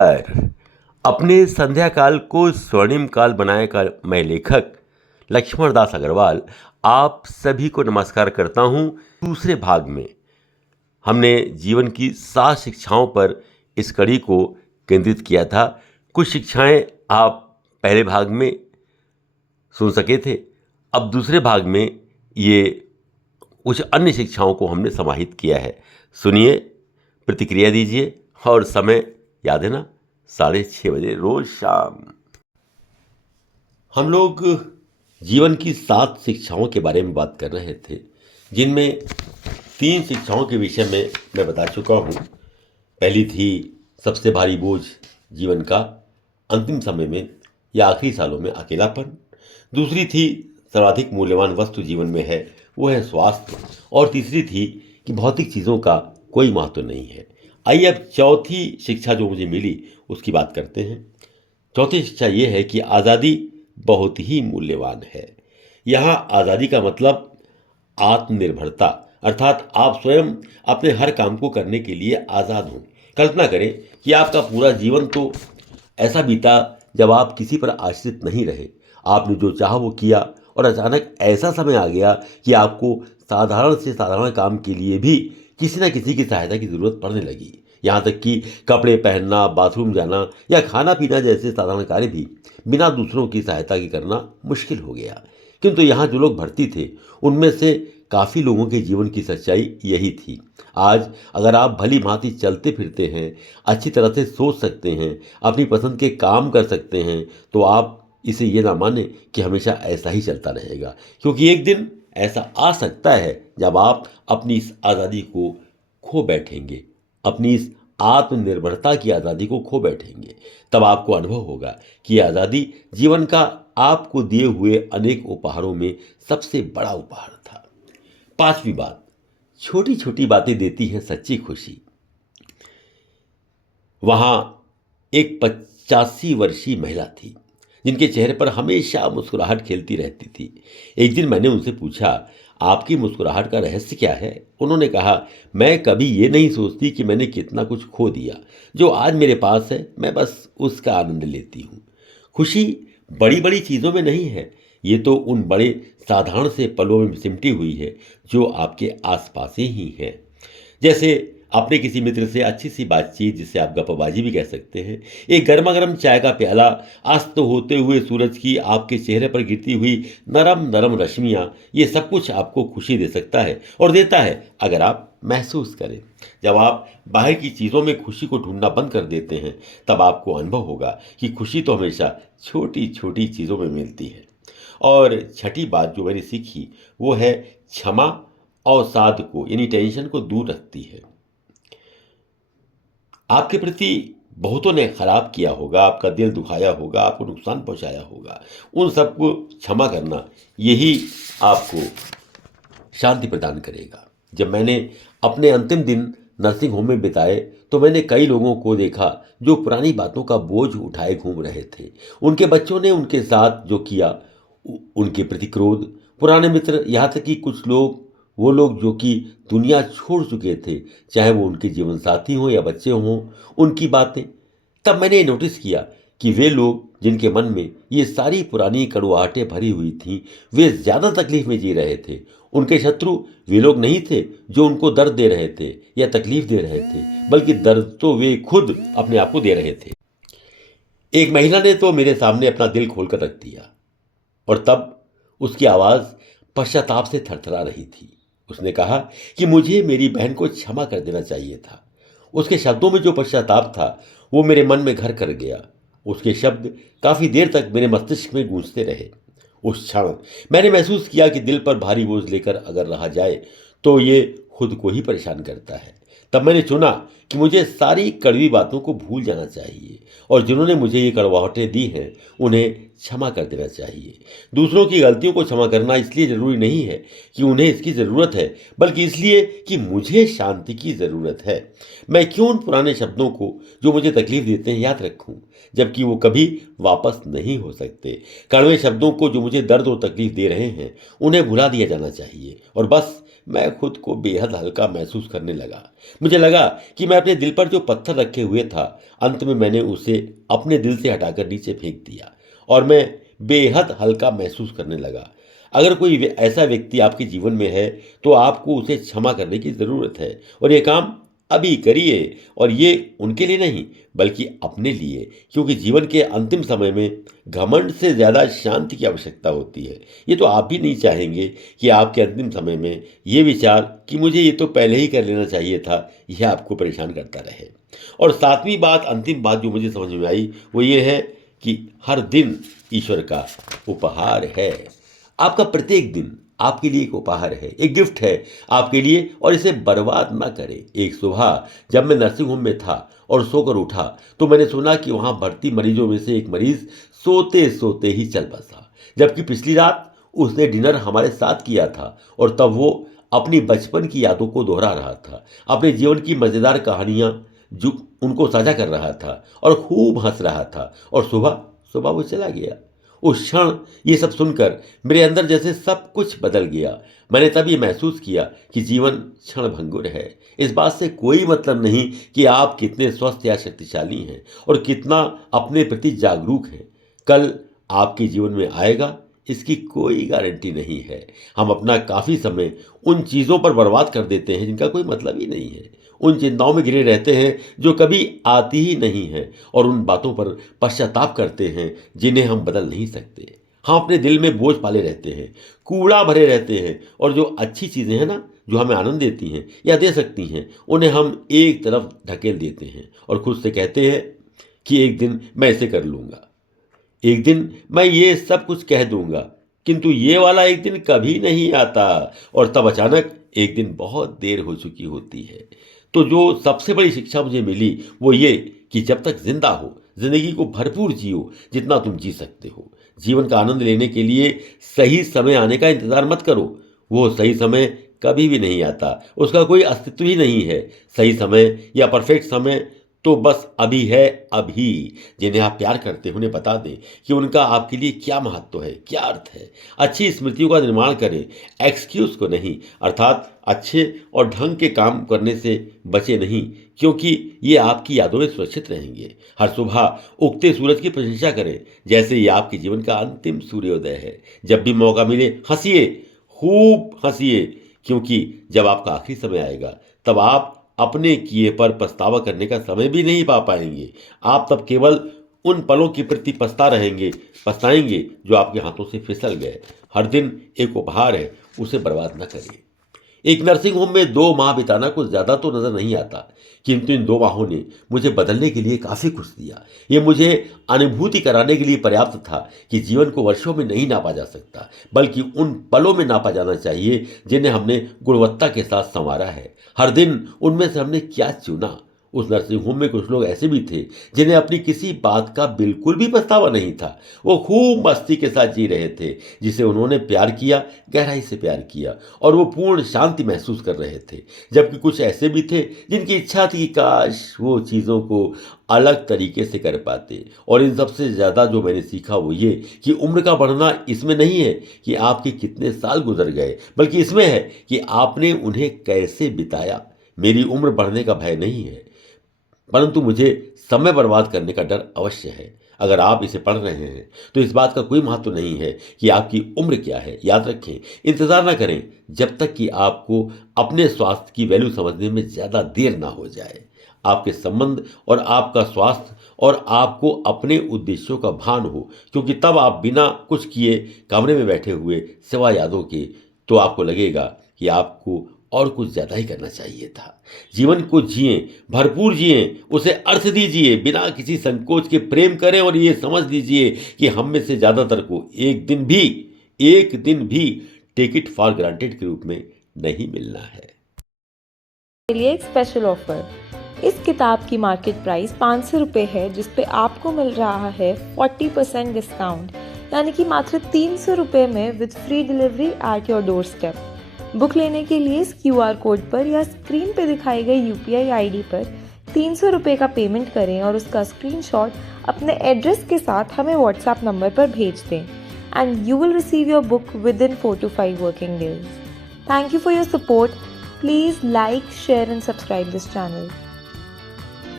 पर अपने संध्या काल को स्वर्णिम काल बनाए का मैं लेखक लक्ष्मण दास अग्रवाल आप सभी को नमस्कार करता हूं। दूसरे भाग में हमने जीवन की 7 शिक्षाओं पर इस कड़ी को केंद्रित किया था। कुछ शिक्षाएं आप पहले भाग में सुन सके थे, अब दूसरे भाग में ये कुछ अन्य शिक्षाओं को हमने समाहित किया है। सुनिए, प्रतिक्रिया दीजिए और समय याद है ना, 6:30 बजे रोज शाम। हम लोग जीवन की 7 शिक्षाओं के बारे में बात कर रहे थे, जिनमें 3 शिक्षाओं के विषय में मैं बता चुका हूँ। पहली थी सबसे भारी बोझ जीवन का अंतिम समय में या आखिरी सालों में अकेलापन। दूसरी थी सर्वाधिक मूल्यवान वस्तु जीवन में है वो है स्वास्थ्य। और तीसरी थी कि भौतिक चीज़ों का कोई महत्व नहीं है। आइए अब चौथी शिक्षा जो मुझे मिली उसकी बात करते हैं। चौथी शिक्षा ये है कि आज़ादी बहुत ही मूल्यवान है। यहाँ आज़ादी का मतलब आत्मनिर्भरता, अर्थात आप स्वयं अपने हर काम को करने के लिए आज़ाद हों। कल्पना करें कि आपका पूरा जीवन तो ऐसा बीता जब आप किसी पर आश्रित नहीं रहे। आपने जो चाहा वो किया और अचानक ऐसा समय आ गया कि आपको साधारण से साधारण काम के लिए भी किसी न किसी की सहायता की ज़रूरत पड़ने लगी। यहाँ तक कि कपड़े पहनना, बाथरूम जाना या खाना पीना जैसे साधारण कार्य भी बिना दूसरों की सहायता के करना मुश्किल हो गया। किंतु यहाँ जो लोग भर्ती थे उनमें से काफ़ी लोगों के जीवन की सच्चाई यही थी। आज अगर आप भली भांति चलते फिरते हैं, अच्छी तरह से सोच सकते हैं, अपनी पसंद के काम कर सकते हैं, तो आप इसे ये ना माने कि हमेशा ऐसा ही चलता रहेगा, क्योंकि एक दिन ऐसा आ सकता है जब आप अपनी इस आज़ादी को खो बैठेंगे, अपनी इस आत्मनिर्भरता की आज़ादी को खो बैठेंगे। तब आपको अनुभव होगा कि आज़ादी जीवन का आपको दिए हुए अनेक उपहारों में सबसे बड़ा उपहार था। 5वीं बात, छोटी छोटी बातें देती हैं सच्ची खुशी। वहां एक 85 वर्षीय महिला थी जिनके चेहरे पर हमेशा मुस्कुराहट खेलती रहती थी। एक दिन मैंने उनसे पूछा, आपकी मुस्कुराहट का रहस्य क्या है? उन्होंने कहा, मैं कभी ये नहीं सोचती कि मैंने कितना कुछ खो दिया। जो आज मेरे पास है मैं बस उसका आनंद लेती हूँ। खुशी बड़ी बड़ी चीज़ों में नहीं है, ये तो उन बड़े साधारण से पलों में सिमटी हुई है जो आपके आसपास ही है। जैसे अपने किसी मित्र से अच्छी सी बातचीत, जिसे आप गप्पबाजी भी कह सकते हैं, एक गर्मा गर्म चाय का प्याला, अस्त होते हुए सूरज की आपके चेहरे पर गिरती हुई नरम नरम रश्मियाँ, ये सब कुछ आपको खुशी दे सकता है और देता है अगर आप महसूस करें। जब आप बाहर की चीज़ों में खुशी को ढूंढना बंद कर देते हैं तब आपको अनुभव होगा कि खुशी तो हमेशा छोटी छोटी चीज़ों में मिलती है। और छठी बात जो मैंने सीखी वो है क्षमा अवसाद को, यानी टेंशन को दूर रखती है। आपके प्रति बहुतों ने खराब किया होगा, आपका दिल दुखाया होगा, आपको नुकसान पहुंचाया होगा, उन सबको क्षमा करना यही आपको शांति प्रदान करेगा। जब मैंने अपने अंतिम दिन नर्सिंग होम में बिताए तो मैंने कई लोगों को देखा जो पुरानी बातों का बोझ उठाए घूम रहे थे। उनके बच्चों ने उनके साथ जो किया, उनके प्रति क्रोध, पुराने मित्र, यहाँ तक कि कुछ लोग, वो लोग जो कि दुनिया छोड़ चुके थे, चाहे वो उनके जीवन साथी हों या बच्चे हों, उनकी बातें। तब मैंने नोटिस किया कि वे लोग जिनके मन में ये सारी पुरानी कड़ुआहटें भरी हुई थीं, वे ज़्यादा तकलीफ में जी रहे थे। उनके शत्रु वे लोग नहीं थे जो उनको दर्द दे रहे थे या तकलीफ दे रहे थे, बल्कि दर्द तो वे खुद अपने आप को दे रहे थे। एक महिला ने तो मेरे सामने अपना दिल खोलकर रख दिया और तब उसकी आवाज़ पश्चाताप से थरथरा रही थी। उसने कहा कि मुझे मेरी बहन को क्षमा कर देना चाहिए था। उसके शब्दों में जो पश्चाताप था वो मेरे मन में घर कर गया। उसके शब्द काफ़ी देर तक मेरे मस्तिष्क में गूंजते रहे। उस क्षण मैंने महसूस किया कि दिल पर भारी बोझ लेकर अगर रहा जाए तो ये खुद को ही परेशान करता है। तब मैंने चुना कि मुझे सारी कड़वी बातों को भूल जाना चाहिए और जिन्होंने मुझे ये कड़वाहटें दी हैं उन्हें क्षमा कर देना चाहिए। दूसरों की गलतियों को क्षमा करना इसलिए ज़रूरी नहीं है कि उन्हें इसकी ज़रूरत है, बल्कि इसलिए कि मुझे शांति की ज़रूरत है। मैं क्यों उन पुराने शब्दों को जो मुझे तकलीफ देते हैं याद रखूं, जबकि वो कभी वापस नहीं हो सकते। कड़वे शब्दों को जो मुझे दर्द और तकलीफ दे रहे हैं उन्हें भुला दिया जाना चाहिए। और बस मैं खुद को बेहद हल्का महसूस करने लगा। मुझे लगा कि मैं अपने दिल पर जो पत्थर रखे हुए था, अंत में मैंने उसे अपने दिल से हटाकर नीचे फेंक दिया और मैं बेहद हल्का महसूस करने लगा। अगर कोई ऐसा व्यक्ति आपके जीवन में है तो आपको उसे क्षमा करने की ज़रूरत है और ये काम अभी करिए। और ये उनके लिए नहीं बल्कि अपने लिए, क्योंकि जीवन के अंतिम समय में घमंड से ज़्यादा शांति की आवश्यकता होती है। ये तो आप भी नहीं चाहेंगे कि आपके अंतिम समय में ये विचार कि मुझे ये तो पहले ही कर लेना चाहिए था, यह आपको परेशान करता रहे। और सातवीं बात, अंतिम बात जो मुझे समझ में आई वो ये है कि हर दिन ईश्वर का उपहार है। आपका प्रत्येक दिन आपके लिए एक उपहार है, एक गिफ्ट है आपके लिए, और इसे बर्बाद ना करें। एक सुबह जब मैं नर्सिंग होम में था और सोकर उठा तो मैंने सुना कि वहाँ भर्ती मरीजों में से एक मरीज सोते सोते ही चल बसा, जबकि पिछली रात उसने डिनर हमारे साथ किया था और तब वो अपनी बचपन की यादों को दोहरा रहा था, अपने जीवन की मज़ेदार कहानियाँ जो उनको साझा कर रहा था और खूब हंस रहा था। और सुबह सुबह वो चला गया। उस क्षण ये सब सुनकर मेरे अंदर जैसे सब कुछ बदल गया। मैंने तब ये महसूस किया कि जीवन क्षणभंगुर है। इस बात से कोई मतलब नहीं कि आप कितने स्वस्थ या शक्तिशाली हैं और कितना अपने प्रति जागरूक हैं। कल आपके जीवन में आएगा, इसकी कोई गारंटी नहीं है। हम अपना काफ़ी समय उन चीज़ों पर बर्बाद कर देते हैं जिनका कोई मतलब ही नहीं है, उन चिंताओं में घिरे रहते हैं जो कभी आती ही नहीं हैं, और उन बातों पर पश्चाताप करते हैं जिन्हें हम बदल नहीं सकते। हम अपने दिल में बोझ पाले रहते हैं, कूड़ा भरे रहते हैं, और जो अच्छी चीज़ें हैं ना, जो हमें आनंद देती हैं या दे सकती हैं, उन्हें हम एक तरफ ढकेल देते हैं और खुद से कहते हैं कि एक दिन मैं इसे कर लूँगा, एक दिन मैं ये सब कुछ कह दूंगा। किंतु ये वाला एक दिन कभी नहीं आता, और तब अचानक एक दिन बहुत देर हो चुकी होती है। तो जो सबसे बड़ी शिक्षा मुझे मिली वो ये कि जब तक जिंदा हो, जिंदगी को भरपूर जियो जितना तुम जी सकते हो। जीवन का आनंद लेने के लिए सही समय आने का इंतजार मत करो, वो सही समय कभी भी नहीं आता, उसका कोई अस्तित्व ही नहीं है। सही समय या परफेक्ट समय तो बस अभी है अभी। जिन्हें आप प्यार करते हैं उन्हें बता दें कि उनका आपके लिए क्या महत्व है, क्या अर्थ है। अच्छी स्मृतियों का निर्माण करें, एक्सक्यूज को नहीं, अर्थात अच्छे और ढंग के काम करने से बचे नहीं, क्योंकि ये आपकी यादों में सुरक्षित रहेंगे। हर सुबह उगते सूरज की प्रशंसा करें जैसे ये आपके जीवन का अंतिम सूर्योदय है। जब भी मौका मिले हंसिए, खूब हंसिए, क्योंकि जब आपका आखिरी समय आएगा तब आप अपने किए पर पछतावा करने का समय भी नहीं पा पाएंगे। आप तब केवल उन पलों के प्रति पछताएंगे जो आपके हाथों से फिसल गए। हर दिन एक उपहार है, उसे बर्बाद न करिए। एक नर्सिंग होम में 2 माह बिताना कुछ ज़्यादा तो नज़र नहीं आता, किंतु इन 2 माहों ने मुझे बदलने के लिए काफ़ी कुछ दिया। ये मुझे अनुभूति कराने के लिए पर्याप्त था कि जीवन को वर्षों में नहीं नापा जा सकता, बल्कि उन पलों में नापा जाना चाहिए जिन्हें हमने गुणवत्ता के साथ संवारा है। हर दिन उनमें से हमने क्या चुना। उस नर्सिंग होम में कुछ लोग ऐसे भी थे जिन्हें अपनी किसी बात का बिल्कुल भी पछतावा नहीं था। वो खूब मस्ती के साथ जी रहे थे, जिसे उन्होंने प्यार किया, गहराई से प्यार किया, और वो पूर्ण शांति महसूस कर रहे थे। जबकि कुछ ऐसे भी थे जिनकी इच्छा थी कि काश वो चीज़ों को अलग तरीके से कर पाते। और इन सबसे ज़्यादा जो मैंने सीखा वो ये कि उम्र का बढ़ना इसमें नहीं है कि आपके कितने साल गुजर गए, बल्कि इसमें है कि आपने उन्हें कैसे बिताया। मेरी उम्र बढ़ने का भय नहीं है, परंतु मुझे समय बर्बाद करने का डर अवश्य है। अगर आप इसे पढ़ रहे हैं तो इस बात का कोई महत्व नहीं है कि आपकी उम्र क्या है। याद रखें, इंतज़ार ना करें जब तक कि आपको अपने स्वास्थ्य की वैल्यू समझने में ज़्यादा देर ना हो जाए। आपके संबंध और आपका स्वास्थ्य और आपको अपने उद्देश्यों का भान हो, क्योंकि तब आप बिना कुछ किए कमरे में बैठे हुए सिवा यादों के, तो आपको लगेगा कि आपको और कुछ ज़्यादा ही करना चाहिए था। जीवन को जिए, भरपूर जिए, उसे अर्थ दीजिए, बिना किसी संकोच के प्रेम करें, और ये समझ लीजिए कि हम में से ज़्यादातर को एक दिन भी टेक इट फॉर ग्रांटेड के रूप में नहीं मिलना है। के लिए एक स्पेशल ऑफर। इस किताब की मार्केट प्राइस 500 रुपये है, जिस पे आपको मिल रहा है 40% डिस्काउंट, यानी कि मात्र 300 रुपये में with free delivery at your door step. Book लेने के लिए इस QR कोड पर या स्क्रीन पे दिखाई गई UPI ID पर 300 रुपये का पेमेंट करें और उसका स्क्रीनशॉट अपने एड्रेस के साथ हमें WhatsApp नंबर पर भेज दें, and you will receive your book with in 4 to 5 working days. Thank you for your support. Please like, share and subscribe this channel.